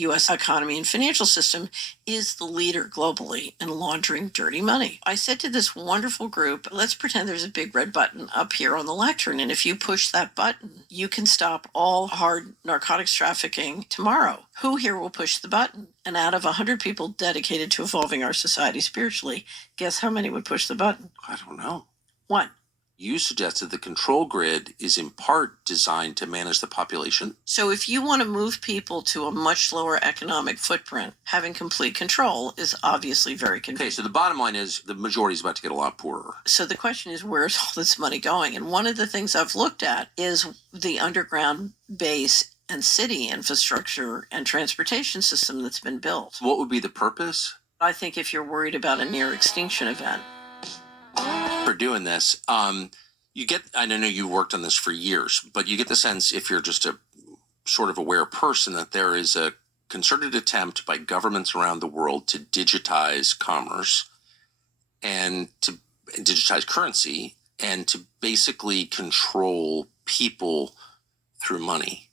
U.S. economy and financial system is the leader globally in laundering dirty money. I said to this wonderful group, let's pretend there's a big red button up here on the lectern, and if you push that button, you can stop all hard narcotics trafficking tomorrow. Who here will push the button? And out of 100 people dedicated to evolving our society spiritually, guess how many would push the button? I don't know. One. You suggested the control grid is in part designed to manage the population. So if you want to move people to a much lower economic footprint, having complete control is obviously very convenient. Okay, so the bottom line is the majority is about to get a lot poorer. So the question is, where's all this money going? And one of the things I've looked at is the underground base and city infrastructure and transportation system that's been built. What would be the purpose? I think if you're worried about a near extinction event. For doing this, you get, I know you worked on this for years, but you get the sense, if you're just a sort of aware person, that there is a concerted attempt by governments around the world to digitize commerce and to digitize currency and to basically control people through money.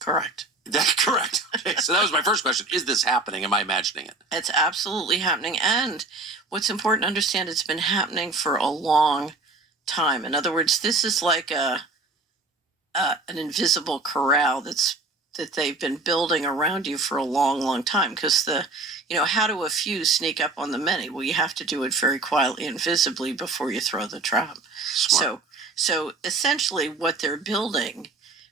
Correct. That's correct. Okay, so that was my first question. Is this happening? Am I imagining it? It's absolutely happening. And what's important to understand, it's been happening for a long time. In other words, this is like an invisible corral that they've been building around you for a long, long time. Because how do a few sneak up on the many? Well, you have to do it very quietly and visibly before you throw the trap. Smart. So essentially what they're building,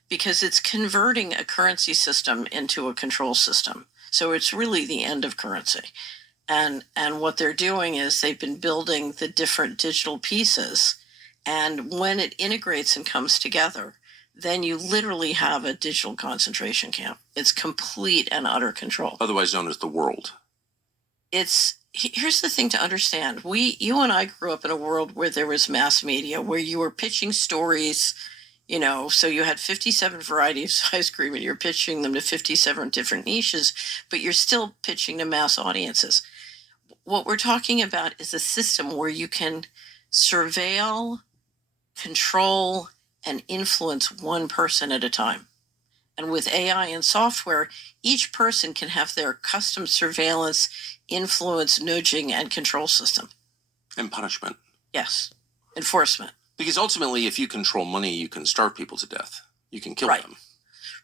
because it's converting a currency system into a control system. So it's really the end of currency. And what they're doing is they've been building the different digital pieces. And when it integrates and comes together, then you literally have a digital concentration camp. It's complete and utter control. Otherwise known as the world. Here's the thing to understand. You and I grew up in a world where there was mass media, where you were pitching stories. So you had 57 varieties of ice cream and you're pitching them to 57 different niches, but you're still pitching to mass audiences. What we're talking about is a system where you can surveil, control, and influence one person at a time. And with AI and software, each person can have their custom surveillance, influence, nudging, and control system. And punishment. Yes. Enforcement. Because ultimately, if you control money, you can starve people to death. You can kill them.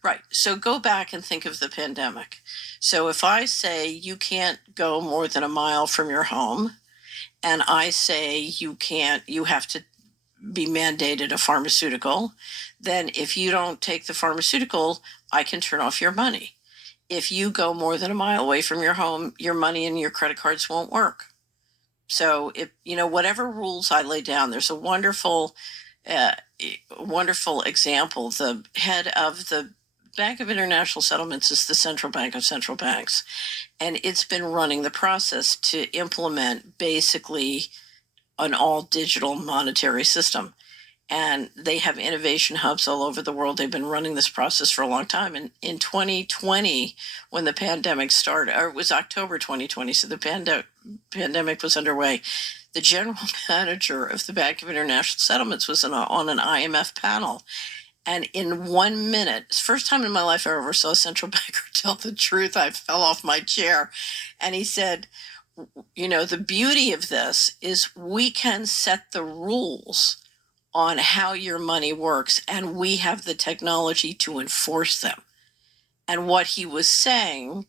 Right. So go back and think of the pandemic. So if I say you can't go more than a mile from your home, and I say you have to be mandated a pharmaceutical, then if you don't take the pharmaceutical, I can turn off your money. If you go more than a mile away from your home, your money and your credit cards won't work. So whatever rules I lay down, there's a wonderful example. The head of the Bank of International Settlements is the central bank of central banks. And it's been running the process to implement basically an all digital monetary system. And they have innovation hubs all over the world. They've been running this process for a long time. And in 2020, when the pandemic started, or it was October 2020, so the pandemic was underway, the general manager of the Bank of International Settlements was on an IMF panel. And in 1 minute, it's the first time in my life I ever saw a central banker tell the truth. I fell off my chair. And he said, the beauty of this is we can set the rules on how your money works, and we have the technology to enforce them. And what he was saying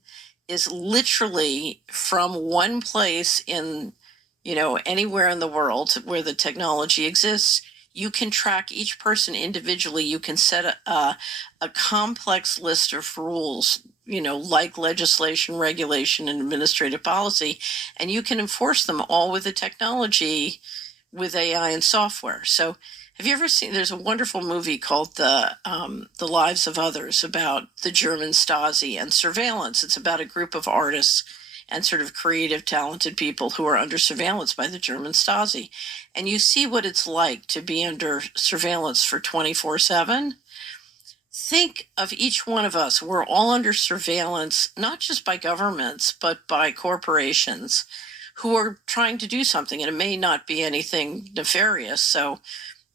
is literally from one place in, anywhere in the world where the technology exists, you can track each person individually. You can set a complex list of rules, like legislation, regulation, and administrative policy, and you can enforce them all with the technology with AI and software. So have you ever seen, there's a wonderful movie called The Lives of Others about the German Stasi and surveillance. It's about a group of artists and sort of creative, talented people who are under surveillance by the German Stasi. And you see what it's like to be under surveillance for 24/7. Think of each one of us. We're all under surveillance, not just by governments, but by corporations who are trying to do something. And it may not be anything nefarious. So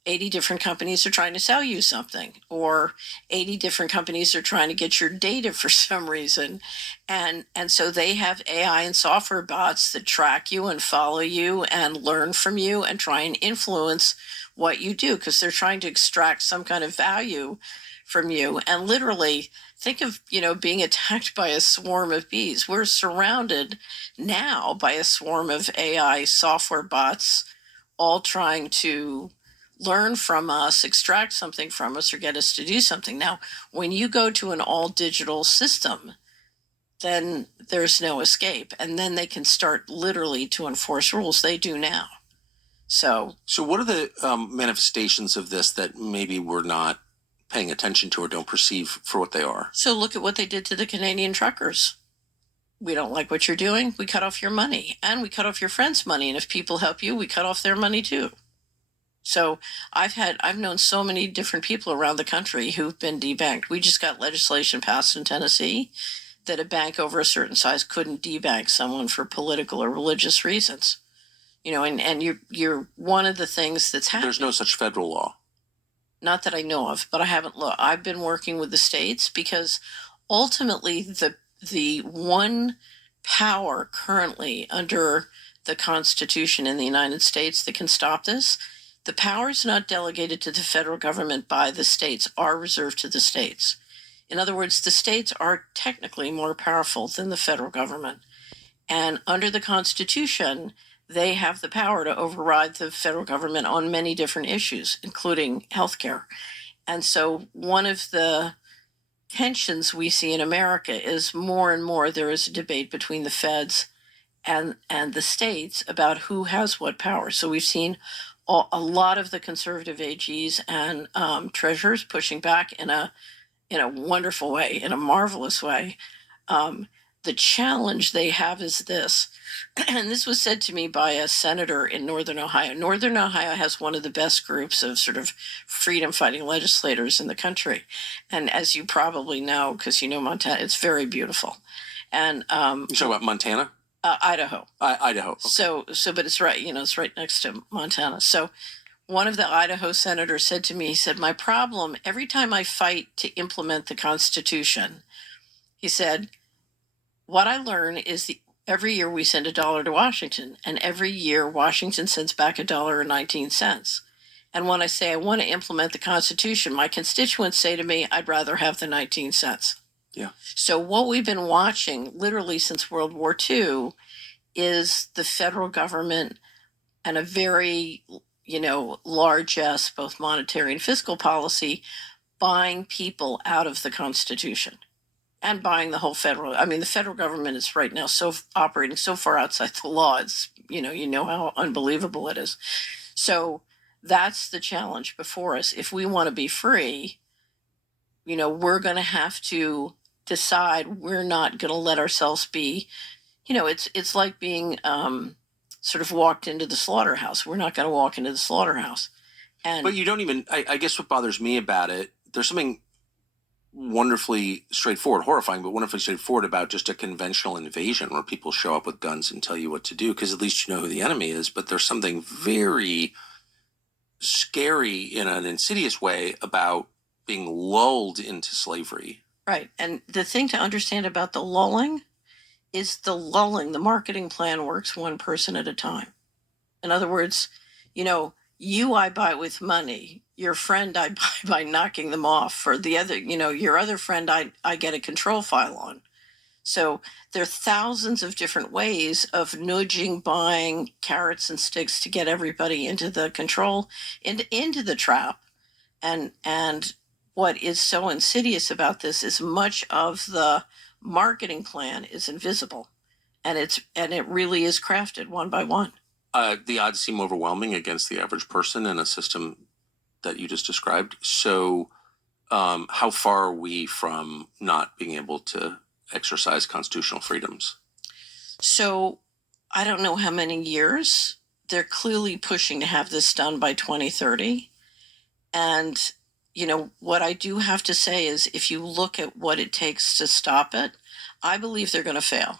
80 different companies are trying to sell you something, or 80 different companies are trying to get your data for some reason. And so they have AI and software bots that track you and follow you and learn from you and try and influence what you do, because they're trying to extract some kind of value from you. And literally, think of, being attacked by a swarm of bees. We're surrounded now by a swarm of AI software bots, all trying to learn from us, extract something from us, or get us to do something. Now, when you go to an all digital system, then there's no escape. And then they can start literally to enforce rules. They do now. So what are the manifestations of this that maybe we're not paying attention to or don't perceive for what they are? So look at what they did to the Canadian truckers. We don't like what you're doing. We cut off your money, and we cut off your friends' money. And if people help you, we cut off their money too. So I've known so many different people around the country who've been debanked. We just got legislation passed in Tennessee that a bank over a certain size couldn't debank someone for political or religious reasons. And you're one of the things that's happening. There's no such federal law. Not that I know of, but I haven't looked. I've been working with the states, because ultimately the one power currently under the Constitution in the United States that can stop this, the powers not delegated to the federal government by the states are reserved to the states. In other words, the states are technically more powerful than the federal government. And under the Constitution, they have the power to override the federal government on many different issues, including healthcare. And so one of the tensions we see in America is more and more there is a debate between the feds and the states about who has what power. So we've seen a lot of the conservative AGs and treasurers pushing back in a wonderful way, in a marvelous way. The challenge they have is this, and this was said to me by a senator in Northern Ohio. Northern Ohio has one of the best groups of sort of freedom-fighting legislators in the country. And as you probably know, because you know Montana, it's very beautiful. And you talk about Montana? Idaho. Idaho. Okay. So, but it's right, it's right next to Montana. So one of the Idaho senators said to me, he said, my problem, every time I fight to implement the Constitution, he said, what I learn is every year we send $1 to Washington, and every year Washington sends back $1.19. And when I say I want to implement the Constitution, my constituents say to me, I'd rather have the 19 cents. Yeah. So what we've been watching literally since World War II is the federal government and a very, largesse, both monetary and fiscal policy, buying people out of the Constitution and buying the whole the federal government is right now operating so far outside the law. It's, how unbelievable it is. So that's the challenge before us. If we want to be free, we're going to have to decide we're not going to let ourselves be, it's like being sort of walked into the slaughterhouse. We're not going to walk into the slaughterhouse. But you don't even, I guess what bothers me about it, there's something wonderfully straightforward, horrifying, but wonderfully straightforward about just a conventional invasion where people show up with guns and tell you what to do, because at least you know who the enemy is. But there's something very scary in an insidious way about being lulled into slavery. Right. And the thing to understand about the lulling is the marketing plan works one person at a time. In other words, I buy with money. Your friend I buy by knocking them off. Or the other, your other friend I get a control file on. So there are thousands of different ways of nudging, buying carrots and sticks to get everybody into the control, into the trap. And what is so insidious about this is much of the marketing plan is invisible, and it really is crafted one by one. The odds seem overwhelming against the average person in a system that you just described. So how far are we from not being able to exercise constitutional freedoms? So I don't know how many years. They're clearly pushing to have this done by 2030. And, what I do have to say is if you look at what it takes to stop it, I believe they're going to fail.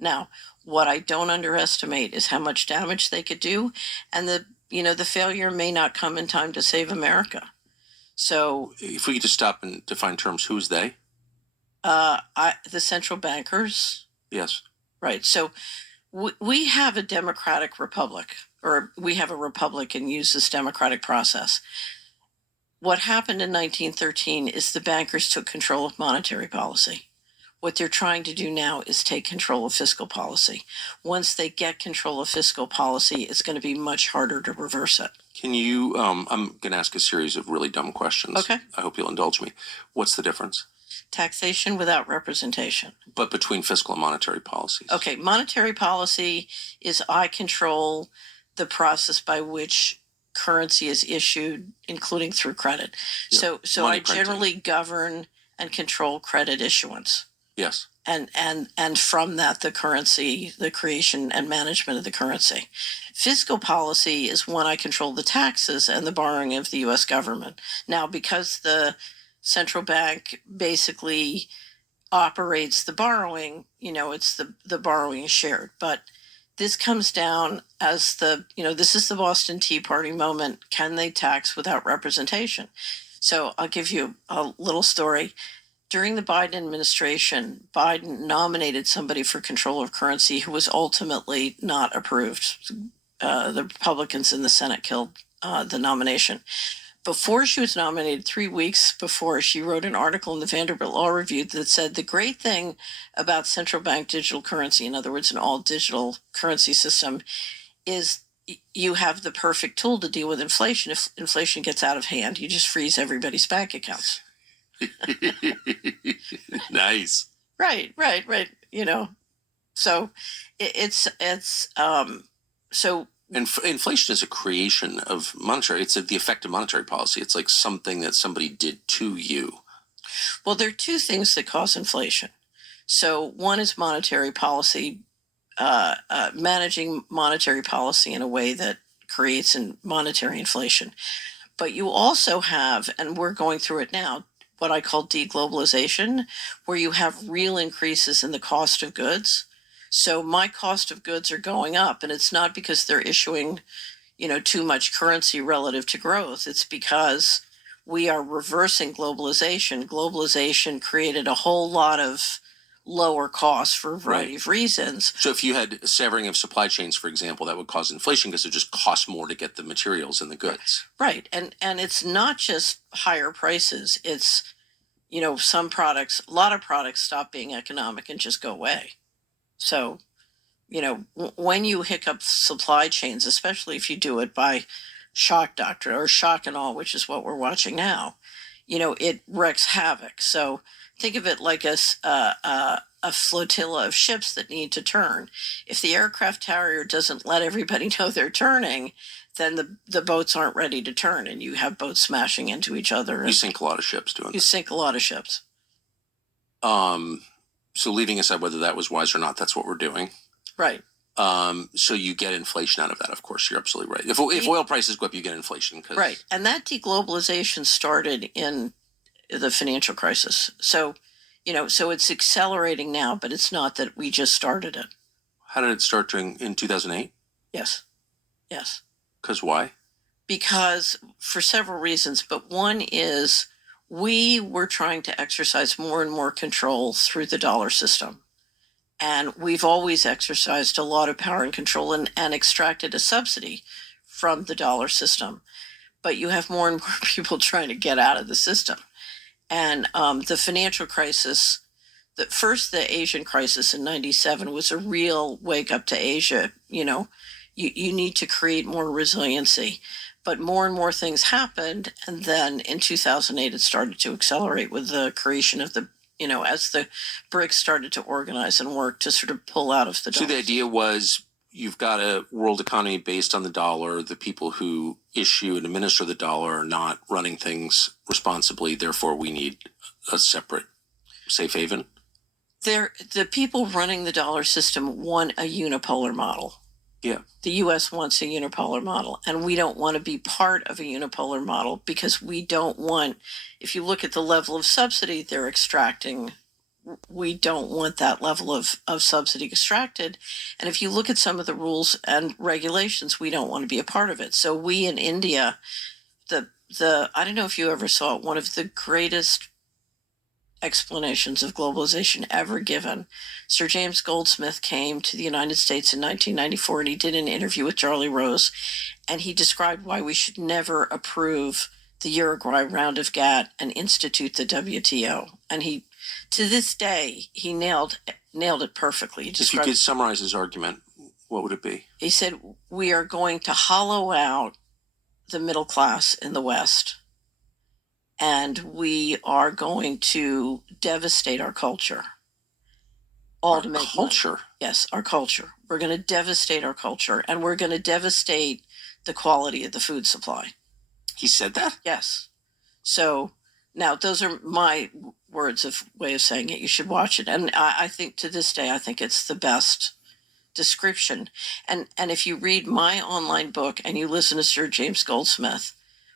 Now, what I don't underestimate is how much damage they could do. And the failure may not come in time to save America. So If we could just stop and define terms, who's they? the central bankers. Yes. Right. So we have a democratic republic, or we have a republic and use this democratic process. What happened in 1913 is the bankers took control of monetary policy. What they're trying to do now is take control of fiscal policy. Once they get control of fiscal policy, it's going to be much harder to reverse it. Can you, I'm going to ask a series of really dumb questions. Okay. I hope you'll indulge me. What's the difference? Taxation without representation. But between fiscal and monetary policies. Okay, monetary policy is I control the process by which currency is issued, including through credit. Yeah, So money I printing. generally govern and control credit issuance. Yes. And from that, the currency, the creation and management of the currency. Fiscal policy is when I control the taxes and the borrowing of the U.S. government. Now, because the central bank basically operates the borrowing, it's the borrowing is shared. But this comes down as this is the Boston Tea Party moment. Can they tax without representation? So I'll give you a little story. During the Biden administration, Biden nominated somebody for control of currency who was ultimately not approved. The Republicans in the Senate killed the nomination. Before she was nominated, 3 weeks before, she wrote an article in the Vanderbilt Law Review that said the great thing about central bank digital currency, in other words, an all digital currency system, is you have the perfect tool to deal with inflation. If inflation gets out of hand, you just freeze everybody's bank accounts. Nice. Right. So it's so. And inflation is a creation of monetary. It's the effect of monetary policy. It's like something that somebody did to you. Well, there are two things that cause inflation. So one is monetary policy, managing monetary policy in a way that creates monetary inflation. But you also have, and we're going through it now, what I call deglobalization, where you have real increases in the cost of goods. So my cost of goods are going up, and it's not because they're issuing, too much currency relative to growth. It's because we are reversing globalization. Globalization created a whole lot of lower costs for a variety of reasons. So if you had severing of supply chains, for example, that would cause inflation because it just costs more to get the materials and the goods. Right. And it's not just higher prices. It's, some products, a lot of products stop being economic and just go away. So, when you hiccup supply chains, especially if you do it by shock doctrine or shock and awe, which is what we're watching now, it wreaks havoc. So think of it like a flotilla of ships that need to turn. If the aircraft carrier doesn't let everybody know they're turning, then the boats aren't ready to turn, and you have boats smashing into each other. You sink a lot of ships doing that. You sink a lot of ships. So leaving aside whether that was wise or not, that's what we're doing. Right. So you get inflation out of that. Of course, you're absolutely right. If oil prices go up, you get inflation. Right. And that deglobalization started in the financial crisis. So, so it's accelerating now, but it's not that we just started it. How did it start in 2008? Yes. Because why? Because for several reasons, but one is we were trying to exercise more and more control through the dollar system. And we've always exercised a lot of power and control and extracted a subsidy from the dollar system. But you have more and more people trying to get out of the system. And the financial crisis, the Asian crisis in 97 was a real wake up to Asia. You need to create more resiliency. But more and more things happened. And then in 2008, it started to accelerate with the creation of as the BRICS started to organize and work to sort of pull out of the dollar. So the idea was you've got a world economy based on the dollar. The people who issue and administer the dollar are not running things responsibly. Therefore, we need a separate safe haven. The people running the dollar system want a unipolar model. Yeah. The U.S. wants a unipolar model, and we don't want to be part of a unipolar model because we don't want, if you look at the level of subsidy they're extracting we don't want that level of subsidy extracted. And if you look at some of the rules and regulations, we don't want to be a part of it. So we in India, I don't know if you ever saw it, one of the greatest explanations of globalization ever given. Sir James Goldsmith came to the United States in 1994 and he did an interview with Charlie Rose, and he described why we should never approve the Uruguay round of GATT and institute the WTO. And he, to this day, he nailed it perfectly. If you could summarize his argument, what would it be? He said, we are going to hollow out the middle class in the West, and we are going to devastate our culture. Our culture? Money. Yes, our culture. We're going to devastate our culture, and we're going to devastate the quality of the food supply. He said that? Yes. So now those are my words of way of saying it. You should watch it. And I think to this day, I think it's the best description. And if you read my online book and you listen to Sir James Goldsmith,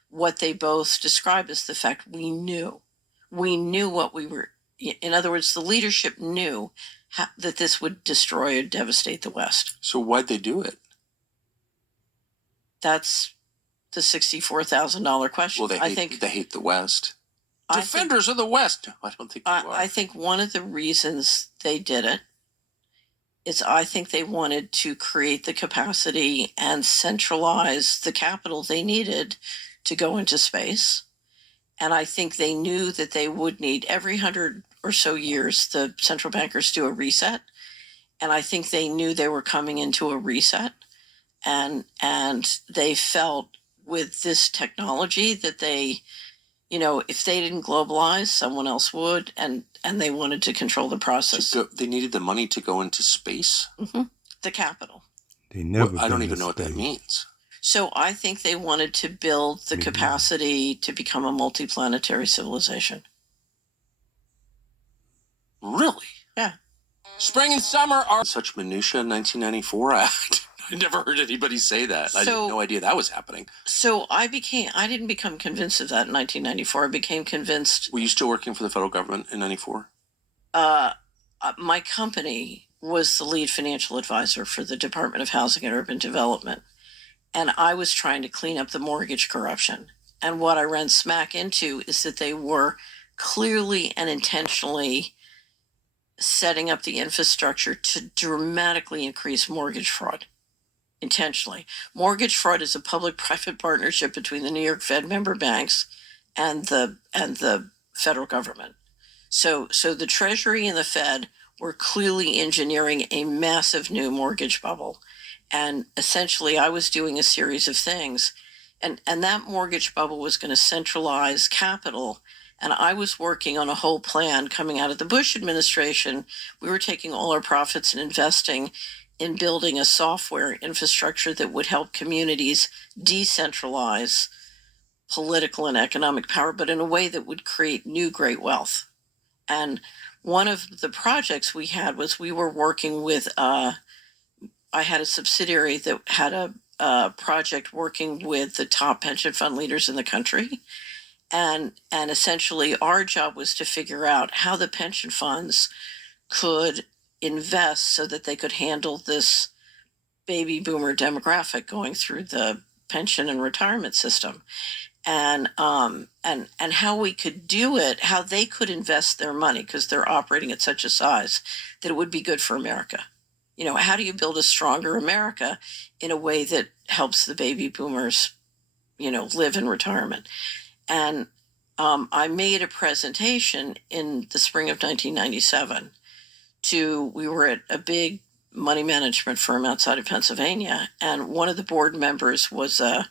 what they both describe is the fact we knew what we were. In other words, the leadership knew that this would destroy or devastate the West. So why'd they do it? That's the $64,000 question. Well, they hate the West. Defenders of the West. No, I don't think you are. I think one of the reasons they did it is I think they wanted to create the capacity and centralize the capital they needed to go into space. And I think they knew that they would need every 100 or so years, the central bankers do a reset. And I think they knew they were coming into a reset. And they felt with this technology that they, if they didn't globalize, someone else would, and they wanted to control the process. They needed the money to go into space? Mm-hmm. The capital. They never. I don't even know what that means. So I think they wanted to build the capacity to become a multiplanetary civilization. Really? Yeah. Spring and summer are such minutia in 1994. I never heard anybody say that. I had no idea that was happening. So I didn't become convinced of that in 1994. I became convinced. Were you still working for the federal government in 94? My company was the lead financial advisor for the Department of Housing and Urban Development. And I was trying to clean up the mortgage corruption. And what I ran smack into is that they were clearly and intentionally setting up the infrastructure to dramatically increase mortgage fraud. Intentionally. Mortgage fraud is a public-private partnership between the New York Fed member banks and the federal government. So the Treasury and the Fed were clearly engineering a massive new mortgage bubble. And essentially, I was doing a series of things. And that mortgage bubble was going to centralize capital. And I was working on a whole plan coming out of the Bush administration. We were taking all our profits and investing in building a software infrastructure that would help communities decentralize political and economic power, but in a way that would create new great wealth. And one of the projects we had was we were working with, I had a subsidiary that had a project working with the top pension fund leaders in the country. And essentially our job was to figure out how the pension funds could invest so that they could handle this baby boomer demographic going through the pension and retirement system. And how we could do it, how they could invest their money because they're operating at such a size that it would be good for America. How do you build a stronger America in a way that helps the baby boomers, live in retirement? And I made a presentation in the spring of 1997 we were at a big money management firm outside of Pennsylvania, and one of the board members was a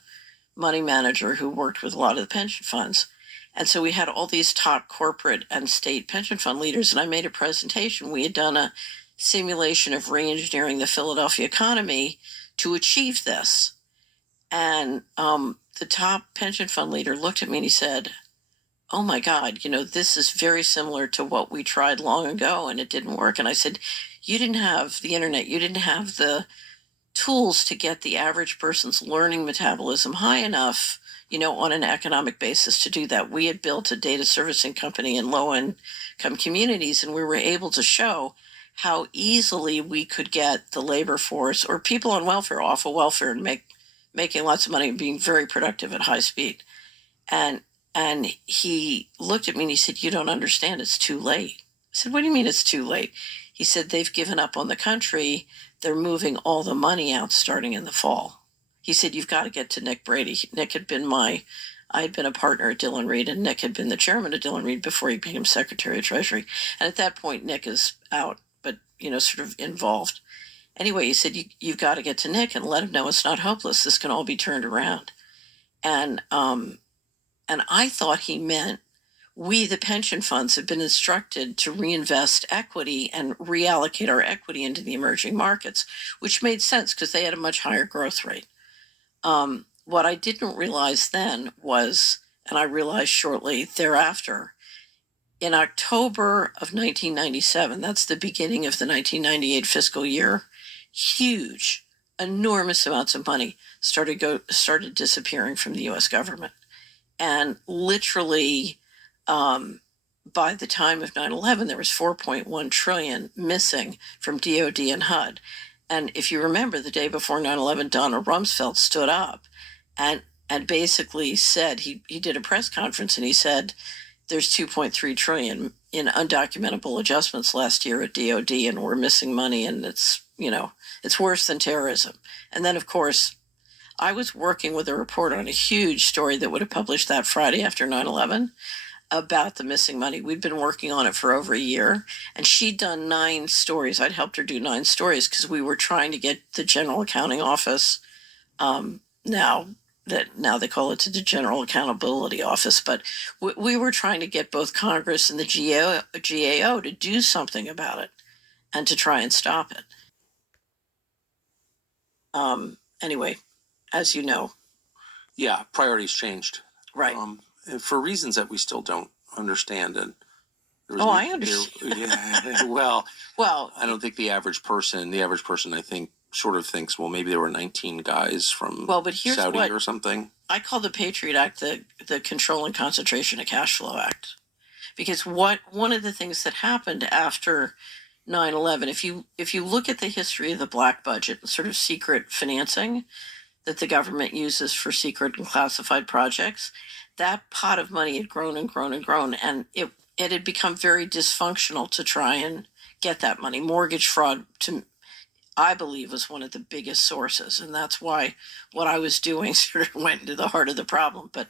money manager who worked with a lot of the pension funds. And so we had all these top corporate and state pension fund leaders, and I made a presentation. We had done a simulation of re-engineering the Philadelphia economy to achieve this. And the top pension fund leader looked at me and he said, "Oh my God, this is very similar to what we tried long ago and it didn't work." And I said, "You didn't have the internet. You didn't have the tools to get the average person's learning metabolism high enough, on an economic basis to do that. We had built a data servicing company in low-end low-income communities, and we were able to show how easily we could get the labor force or people on welfare off of welfare and making lots of money and being very productive at high speed. And he looked at me and he said, "You don't understand. It's too late." I said, "What do you mean it's too late?" He said, "They've given up on the country. They're moving all the money out starting in the fall." He said, "You've got to get to Nick Brady." Nick had been I had been a partner at Dillon Reed, and Nick had been the chairman of Dillon Reed before he became Secretary of Treasury. And at that point, Nick is out, but, sort of involved. Anyway, he said, you've got to get to Nick and let him know it's not hopeless. This can all be turned around. And I thought he meant we, the pension funds, have been instructed to reinvest equity and reallocate our equity into the emerging markets, which made sense because they had a much higher growth rate. What I didn't realize then was, and I realized shortly thereafter, in October of 1997, that's the beginning of the 1998 fiscal year, huge, enormous amounts of money started disappearing from the U.S. government. And literally, by the time of 9/11, there was 4.1 trillion missing from DOD and HUD. And if you remember, the day before 9/11, Donald Rumsfeld stood up and basically said, he did a press conference and he said, there's 2.3 trillion in undocumentable adjustments last year at DOD, and we're missing money, and it's worse than terrorism. And then, of course, I was working with a reporter on a huge story that would have published that Friday after 9/11 about the missing money. We'd been working on it for over a year, and she'd done 9 stories. I'd helped her do 9 stories because we were trying to get the General Accounting Office, now they call it the General Accountability Office, but we were trying to get both Congress and the GAO to do something about it and to try and stop it. Anyway, as you know. Yeah, priorities changed. Right. For reasons that we still don't understand. And I understand. Yeah, well, I don't think the average person, I think, sort of thinks, well, maybe there were 19 guys from Saudi or something. I call the Patriot Act the Control and Concentration of Cash Flow Act. Because one of the things that happened after 9/11, if you look at the history of the black budget and sort of secret financing that the government uses for secret and classified projects, that pot of money had grown and grown and grown, and it had become very dysfunctional to try and get that money. Mortgage fraud, I believe, was one of the biggest sources, and that's why what I was doing sort of went into the heart of the problem. But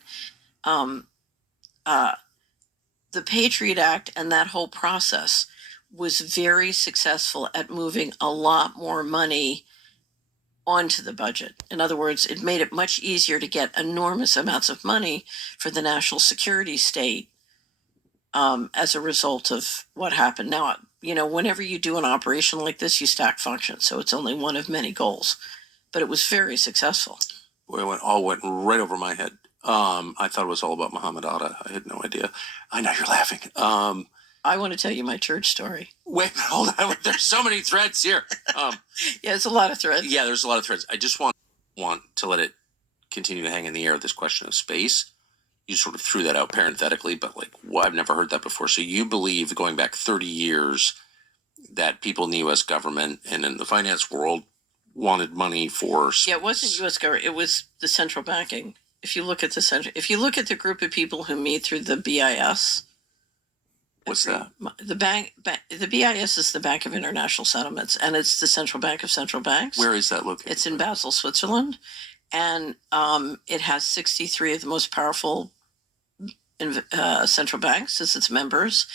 the Patriot Act and that whole process was very successful at moving a lot more money onto the budget. In other words, it made it much easier to get enormous amounts of money for the national security state as a result of what happened. Now, whenever you do an operation like this, you stack functions, so it's only one of many goals. But it was very successful. Well, it all went right over my head. I thought it was all about Muhammad Atta. I had no idea. I know you're laughing. I want to tell you my church story. Wait, hold on. There's so many threads here. Yeah, it's a lot of threads. Yeah, there's a lot of threads. I just want to let it continue to hang in the air, this question of space. You sort of threw that out parenthetically, but I've never heard that before. So you believe, going back 30 years, that people in the U.S. government and in the finance world wanted money for... Yeah, it wasn't U.S. government. It was the central banking. If you look at the group of people who meet through the BIS... What's that? The BIS is the Bank of International Settlements, and it's the central bank of central banks. Where is that located? It's in Basel, Switzerland, and it has 63 of the most powerful central banks as its members,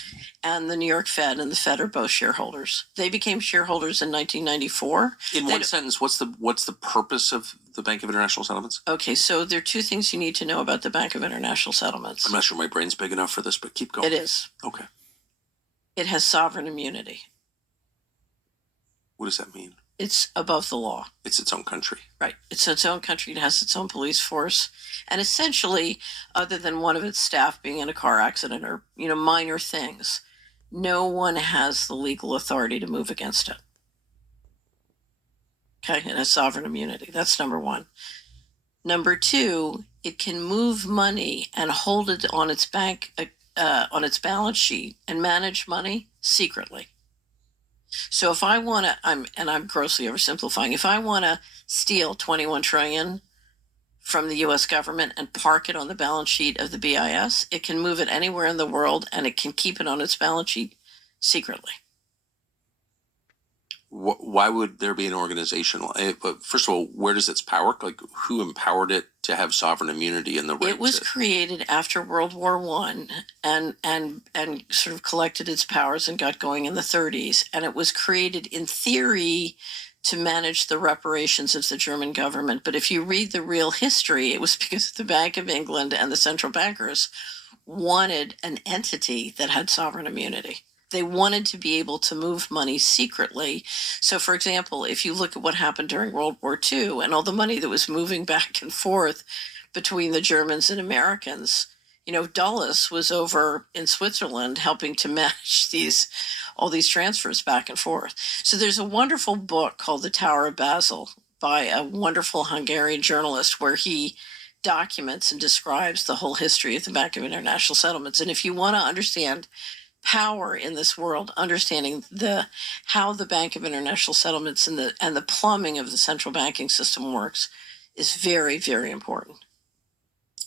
and the New York Fed and the Fed are both shareholders. They became shareholders in 1994. In one sentence, what's the purpose of the Bank of International Settlements? Okay, so there are 2 things you need to know about the Bank of International Settlements. I'm not sure my brain's big enough for this, but keep going. It is. Okay. It has sovereign immunity. What does that mean? It's above the law. It's its own country. Right. It's its own country. It has its own police force. And essentially, other than one of its staff being in a car accident or, minor things, no one has the legal authority to move against it. Okay. It has sovereign immunity. That's number 1. Number 2, it can move money and hold it on its bank on its balance sheet and manage money secretly. So if I want to, I'm grossly oversimplifying. If I want to steal 21 trillion from the U.S. government and park it on the balance sheet of the BIS, it can move it anywhere in the world and it can keep it on its balance sheet secretly. Why would there be an organization? But first of all, where does its power? Like, who empowered it to have sovereign immunity and the right? It was created after World War I and sort of collected its powers and got going in the 30s. And it was created in theory to manage the reparations of the German government. But if you read the real history, it was because the Bank of England and the central bankers wanted an entity that had sovereign immunity. They wanted to be able to move money secretly. So, for example, if you look at what happened during World War II and all the money that was moving back and forth between the Germans and Americans, Dulles was over in Switzerland helping to manage all these transfers back and forth. So there's a wonderful book called The Tower of Basel by a wonderful Hungarian journalist where he documents and describes the whole history of the Bank of International Settlements. And if you want to understand power in this world, understanding how the Bank of International Settlements and the plumbing of the central banking system works is very, very important.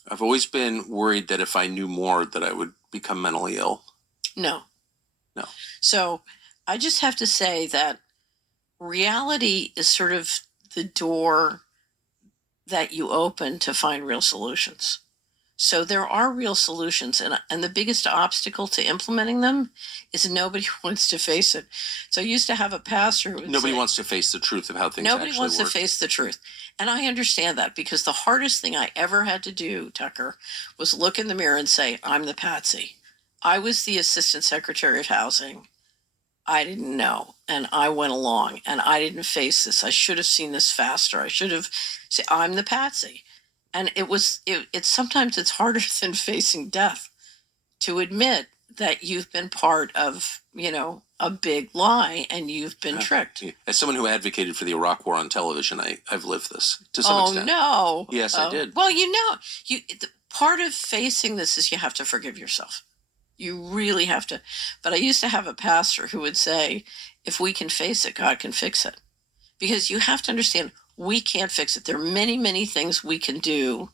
I've always been worried that if I knew more, that I would become mentally ill. No. No. So I just have to say that reality is sort of the door that you open to find real solutions. So there are real solutions, and the biggest obstacle to implementing them is nobody wants to face it. So I used to have a pastor who would Nobody say, wants to face the truth of how things nobody actually wants work. to face the truth. And I understand that, because the hardest thing I ever had to do, Tucker, was look in the mirror and say, I'm the patsy. I was the assistant secretary of housing. I didn't know, and I went along, and I didn't face this. I should have seen this faster. I should have said, I'm the patsy. And it's sometimes it's harder than facing death to admit that you've been part of, a big lie and you've been tricked. As someone who advocated for the Iraq War on television, I've lived this to some extent. Oh, no. Yes, I did. Well, part of facing this is you have to forgive yourself. You really have to. But I used to have a pastor who would say, if we can face it, God can fix it. Because you have to understand, we can't fix it. There are many, many things we can do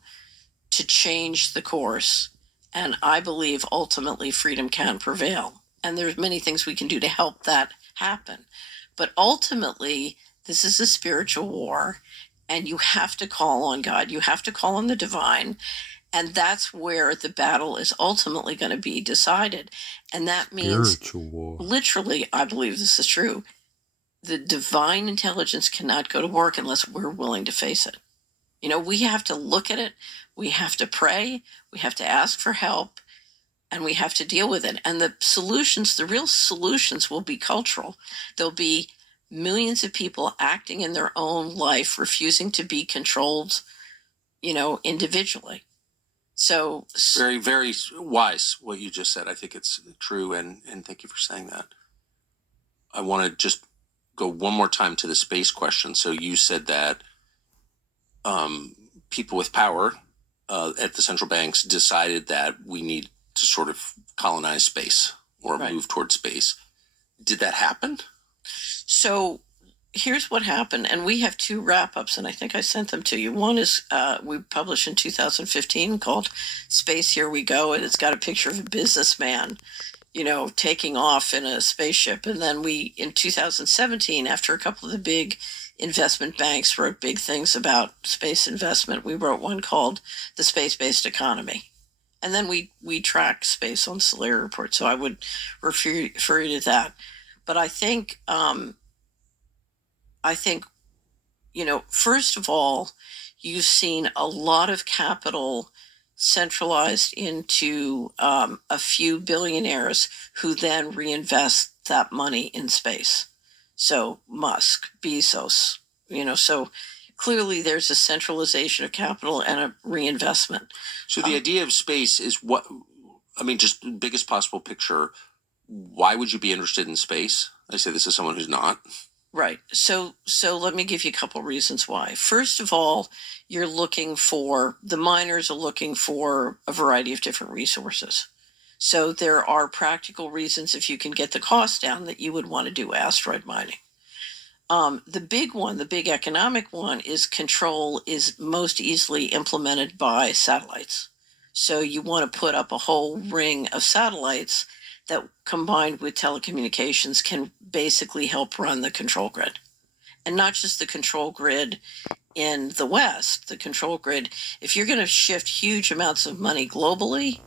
to change the course. And I believe ultimately freedom can prevail. And there's many things we can do to help that happen. But ultimately, this is a spiritual war, and you have to call on God. You have to call on the divine. And that's where the battle is ultimately going to be decided. And that means, literally, I believe this is true, the divine intelligence cannot go to work unless we're willing to face it. We have to look at it, we have to pray, we have to ask for help, and we have to deal with it. And the real solutions will be cultural. There'll be millions of people acting in their own life, refusing to be controlled, individually. So very, very wise what you just said. I think it's true, and thank you for saying that. I want to just go one more time to the space question. So you said that people with power at the central banks decided that we need to sort of colonize space or move towards space. Did that happen? So here's what happened, and we have two wrap-ups, and I think I sent them to you. One is we published in 2015 called Space Here We Go, and it's got a picture of a businessman, taking off in a spaceship. And then in 2017, after a couple of the big investment banks wrote big things about space investment, we wrote one called The Space-Based Economy. And then we track space on Solera Report, so I would refer you to that. But I think, first of all, you've seen a lot of capital centralized into a few billionaires who then reinvest that money in space. So Musk, Bezos, so clearly there's a centralization of capital and a reinvestment. So the idea of space is just the biggest possible picture. Why would you be interested in space? I say this as someone who's not. Right. So let me give you a couple reasons why. First of all, the miners are looking for a variety of different resources. So there are practical reasons, if you can get the cost down, that you would want to do asteroid mining. The big one, the big economic one, is control is most easily implemented by satellites. So you want to put up a whole ring of satellites that, combined with telecommunications, can basically help run the control grid. And not just the control grid in the West, the control grid. If you're going to shift huge amounts of money globally,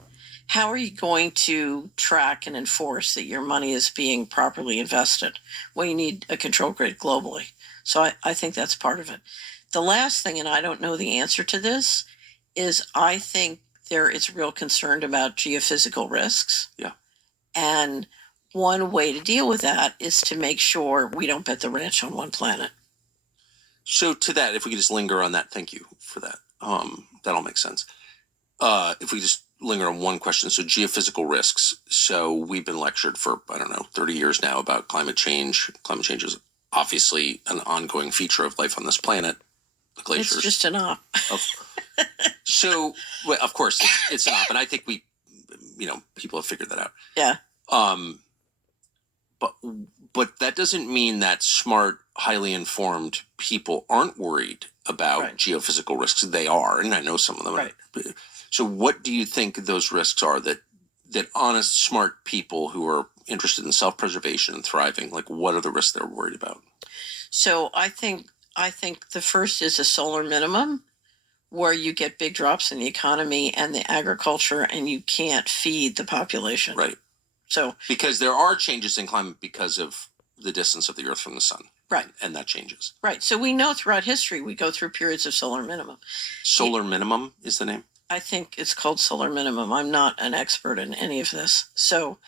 how are you going to track and enforce that your money is being properly invested? Well, you need a control grid globally. So I think that's part of it. The last thing, and I don't know the answer to this, is I think there is real concern about geophysical risks. Yeah. And one way to deal with that is to make sure we don't bet the ranch on one planet. So to that, if we could just linger on that, thank you for that. That all makes sense. If we just linger on one question, so geophysical risks. So we've been lectured for, 30 years now about climate change. Climate change is obviously an ongoing feature of life on this planet. The glaciers. It's just an op. So, well, of course, it's an op, and I think people have figured that out. Yeah. But that doesn't mean that smart, highly informed people aren't worried about geophysical risks. They are, and I know some of them. Right. So what do you think those risks are that honest, smart people who are interested in self-preservation and thriving, like what are the risks they're worried about? So I think the first is a solar minimum, where you get big drops in the economy and the agriculture, and you can't feed the population. Right. So because there are changes in climate because of the distance of the Earth from the sun. Right. And that changes. Right. So we know throughout history we go through periods of solar minimum. Solar minimum is the name? I think it's called solar minimum. I'm not an expert in any of this. So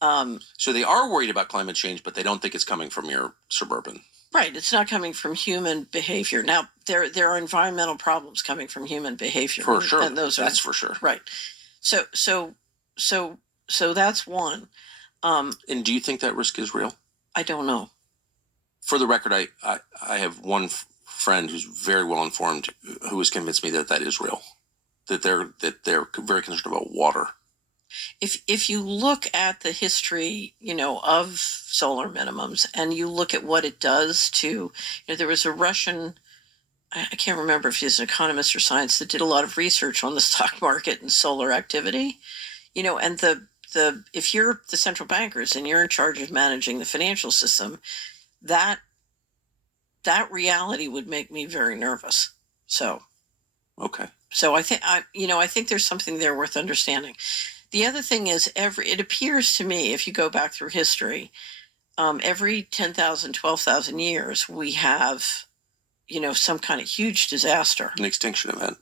so they are worried about climate change, but they don't think it's coming from your suburban. Right. It's not coming from human behavior. Now, there are environmental problems coming from human behavior. For sure. And that's for sure. Right. So that's one. And do you think that risk is real? I don't know. For the record, I have one friend who's very well informed who has convinced me that is real. That they're very concerned about water. If you look at the history, of solar minimums, and you look at what it does to, there was a Russian, I can't remember if he's an economist or science, that did a lot of research on the stock market and solar activity, and if you're the central bankers and you're in charge of managing the financial system, that reality would make me very nervous. So, okay. So I think there's something there worth understanding. The other thing is it appears to me, if you go back through history, every 10,000, 12,000 years, we have, some kind of huge disaster. An extinction event.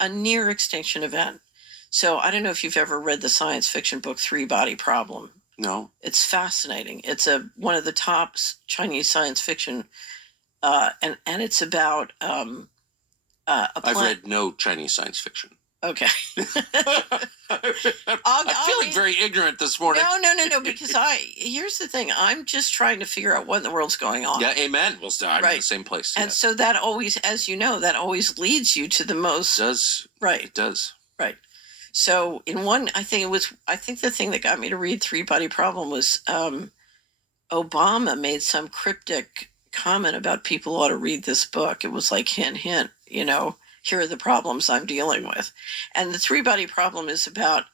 A near extinction event. So I don't know if you've ever read the science fiction book, Three-Body Problem. No. It's fascinating. It's one of the top Chinese science fiction, and it's about I've read no Chinese science fiction. Okay. I'm feeling very ignorant this morning. No, because here's the thing. I'm just trying to figure out what in the world's going on. Yeah, amen. Well, I'm in the same place. And so that always, as you know, that always leads you to the most. It does. Right. It does. Right. So in one, I think the thing that got me to read Three-Body Problem was Obama made some cryptic comment about people ought to read this book. It was like, hint, hint, here are the problems I'm dealing with. And the Three-Body Problem is about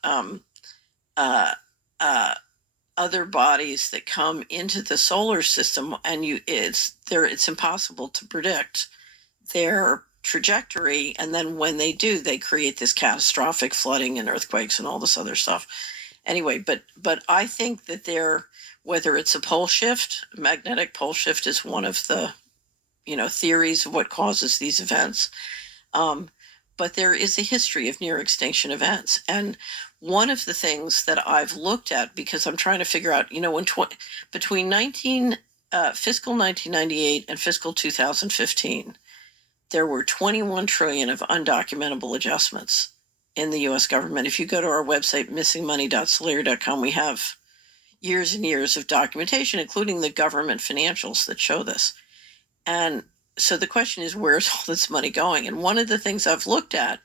other bodies that come into the solar system, and it's impossible to predict their trajectory, and then when they do, they create this catastrophic flooding and earthquakes and all this other stuff. Anyway, but I think that whether it's a pole shift, magnetic pole shift is one of the theories of what causes these events. But there is a history of near extinction events. And one of the things that I've looked at, because I'm trying to figure out, between fiscal 1998 and fiscal 2015, there were 21 trillion of undocumentable adjustments in the U.S. government. If you go to our website, missingmoney.solera.com, we have years and years of documentation, including the government financials that show this. And so the question is, where's all this money going? And one of the things I've looked at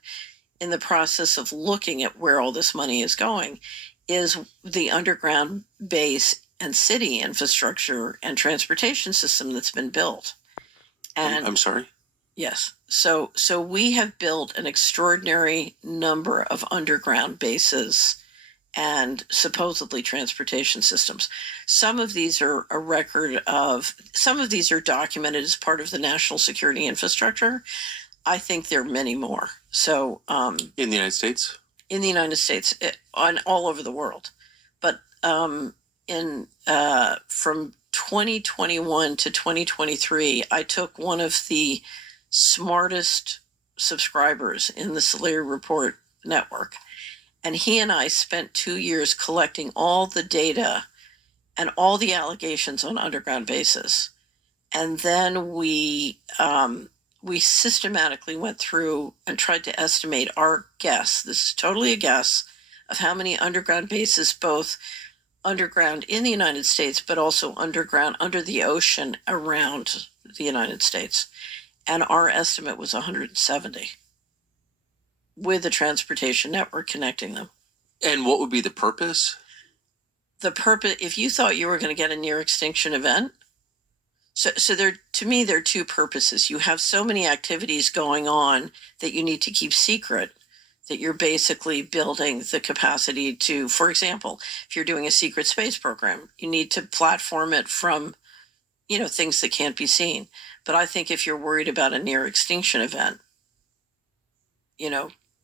in the process of looking at where all this money is going is the underground base and city infrastructure and transportation system that's been built. And I'm sorry. yes, so we have built an extraordinary number of underground bases and supposedly transportation systems. Some of these are a record of, some of these are documented as part of the national security infrastructure. I think there are many more. So in the United States? In the United States, on all over the world. But in from 2021 to 2023, I took one of the smartest subscribers in the Solari Report network, and he and I spent 2 years collecting all the data and all the allegations on underground bases. And then we systematically went through and tried to estimate our guess. This is totally a guess of how many underground bases, both underground in the United States, but also underground under the ocean around the United States. And our estimate was 170 with a transportation network connecting them. And what would be the purpose? The purpose, if you thought you were going to get a near extinction event, so there, to me, there are two purposes. You have so many activities going on that you need to keep secret, that you're basically building the capacity to, for example, if you're doing a secret space program, you need to platform it from, things that can't be seen. But I think if you're worried about a near extinction event,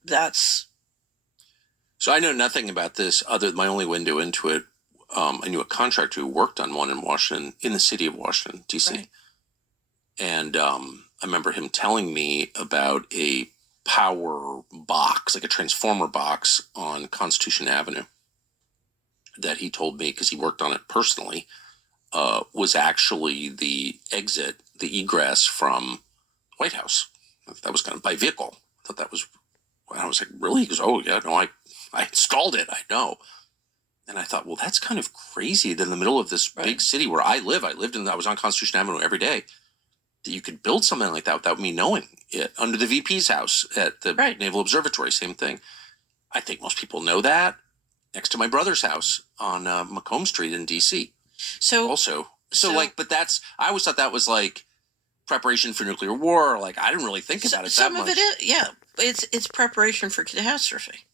that's. So I know nothing about this other than my only window into it. I knew a contractor who worked on one in Washington, in the city of Washington, D.C. Right. And I remember him telling me about a power box, like a transformer box on Constitution Avenue, that he told me, because he worked on it personally, was actually the exit, the egress from White House. That was kind of by vehicle. I thought that was, I was like, really? He goes, oh, yeah, no, I installed it, I know. And I thought, well, that's kind of crazy that in the middle of this big city where I was on Constitution Avenue every day, that you could build something like that without me knowing it. Under the VP's house at the Naval Observatory, same thing. I think most people know that. Next to my brother's house on Macomb Street in D.C. But that's, I always thought that was like preparation for nuclear war. Like, I didn't really think about it that much. Some of it is, it's preparation for catastrophe.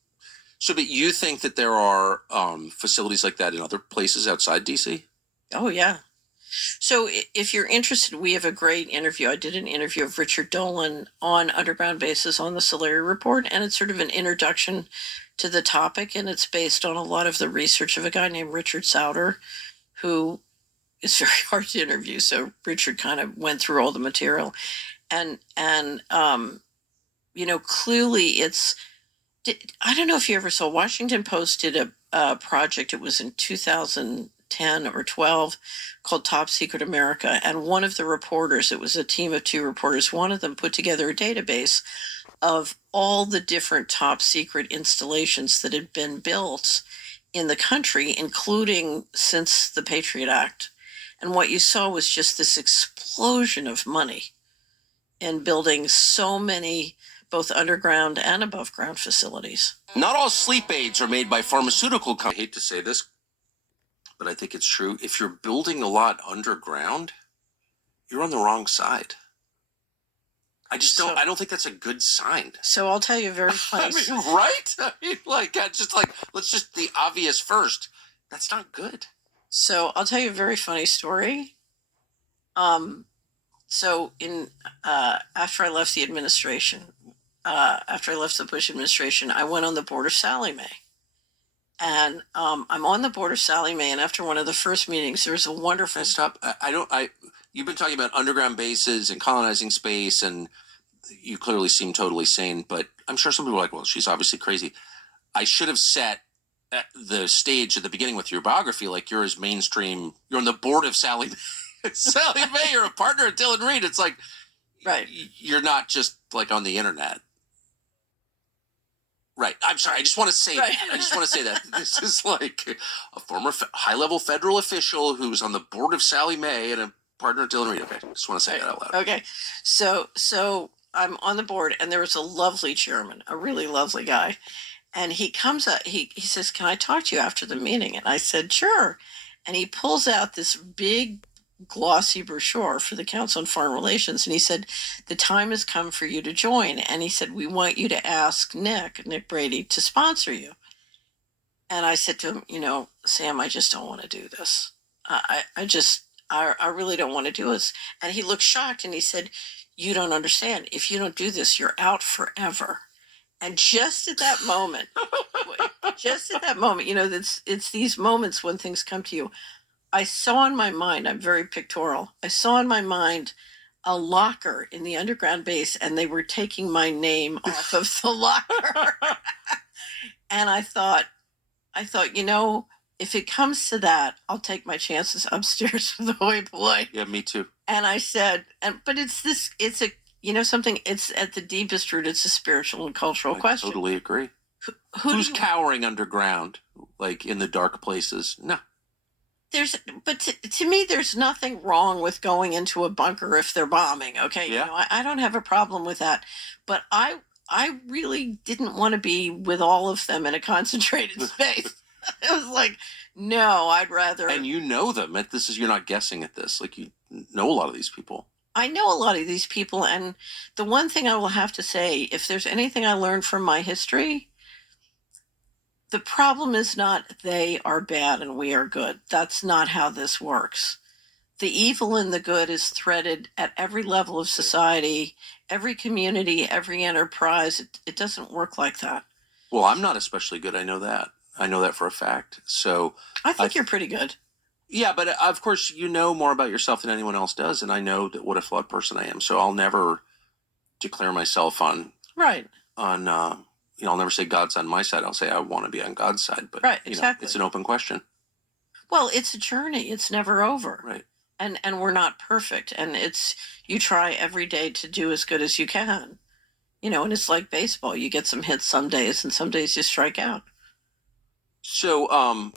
So, but you think that there are facilities like that in other places outside D.C.? Oh, yeah. So if you're interested, we have a great interview. I did an interview of Richard Dolan on underground bases on the Solari Report, and it's sort of an introduction to the topic, and it's based on a lot of the research of a guy named Richard Souter, who is very hard to interview. So Richard kind of went through all the material, and clearly it's. I don't know if you ever saw, Washington Post did a project. It was in 2010 or 12 called Top Secret America. And one of the reporters, it was a team of 2 reporters, one of them put together a database of all the different top secret installations that had been built in the country, including since the Patriot Act. And what you saw was just this explosion of money in building so many both underground and above ground facilities. Not all sleep aids are made by pharmaceutical companies. I hate to say this, but I think it's true. If you're building a lot underground, you're on the wrong side. I don't think that's a good sign. So I'll tell you very funny. Right? Let's just the obvious first. That's not good. So I'll tell you a very funny story. So after I left the administration, after I left the Bush administration, I went on the board of Sallie Mae. And I'm on the board of Sallie Mae, and after one of the first meetings, there was a wonderful... You've been talking about underground bases and colonizing space, and you clearly seem totally sane, but I'm sure some people are like, well, she's obviously crazy. I should have set the stage at the beginning with your biography, like you're as mainstream, you're on the board of Sallie Mae. Sallie Mae, you're a partner at Dillon Read. It's like, right, you're not just like on the internet. Right. I'm sorry. I just want to say that. I just want to say that. This is like a former high-level federal official who's on the board of Sallie Mae and a partner at Dillon Read. Okay. Just want to say that out loud. Okay. So I'm on the board, and there was a lovely chairman, a really lovely guy. And he comes up, he says, "Can I talk to you after the meeting?" And I said, "Sure." And he pulls out this big glossy brochure for the Council on Foreign Relations. And he said, "The time has come for you to join." And he said, "We want you to ask Nick Brady, to sponsor you." And I said to him, "Sam, I just don't want to do this. I really don't want to do this." And he looked shocked and he said, "You don't understand. If you don't do this, you're out forever." And just at that moment, it's these moments when things come to you. I saw in my mind, I'm very pictorial. I saw in my mind a locker in the underground base, and they were taking my name off of the locker. And I thought, if it comes to that, I'll take my chances upstairs with the hoi polloi. Yeah, me too. And I said, but it's something, it's at the deepest root, it's a spiritual and cultural I question. totally agree. Who's cowering underground, like in the dark places? No. But to me, there's nothing wrong with going into a bunker if they're bombing. Okay. Yeah. I don't have a problem with that, but I really didn't want to be with all of them in a concentrated space. It was like, no, I'd rather. And you know them. You're not guessing at this. Like, you know a lot of these people. I know a lot of these people, and the one thing I will have to say, if there's anything I learned from my history, the problem is not they are bad and we are good. That's not how this works. The evil and the good is threaded at every level of society, every community, every enterprise. It doesn't work like that. Well, I'm not especially good. I know that. I know that for a fact. So I think you're pretty good. Yeah, but of course you know more about yourself than anyone else does, and I know what a flawed person I am. So I'll never declare myself on I'll never say God's on my side. I'll say I want to be on God's side, but right, exactly. It's an open question. Well, it's a journey. It's never over. Right. And we're not perfect, and you try every day to do as good as you can. And it's like baseball. You get some hits some days, and some days you strike out. So